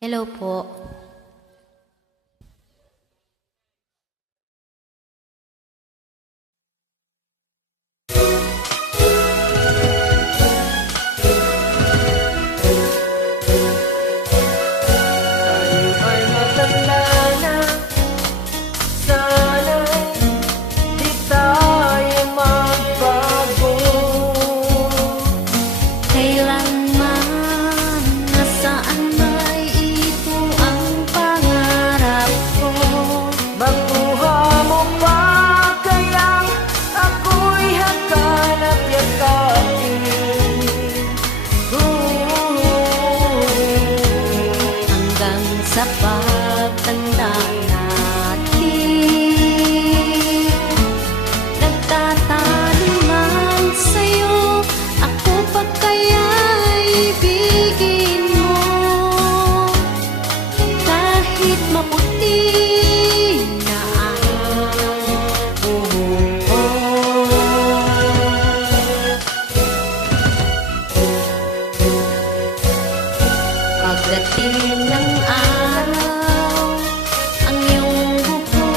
Hello po. Tayo ay matanda na, sana'y di tayo magbago. Kailanman, nasaan may ito ang pangarap ko. Makuha mo pa kayang ako'y hakan at yakapin. Hanggang sa pagtanda natin, nagtatanungan sa'yo, ako pa kaya'y ibigin mo? Kahit maputi na ang buhok ko. Pagdating ng araw, ang iyong buko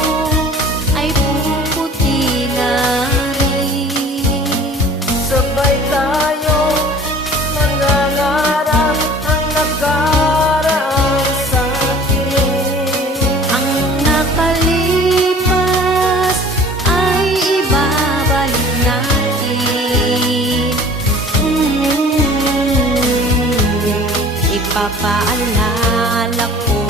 ay puputi na rin. Sabay tayo mangangarap ang nakaraan sa'tin. Ang nakalipas ay ibabalik natin. Ipapaalala ko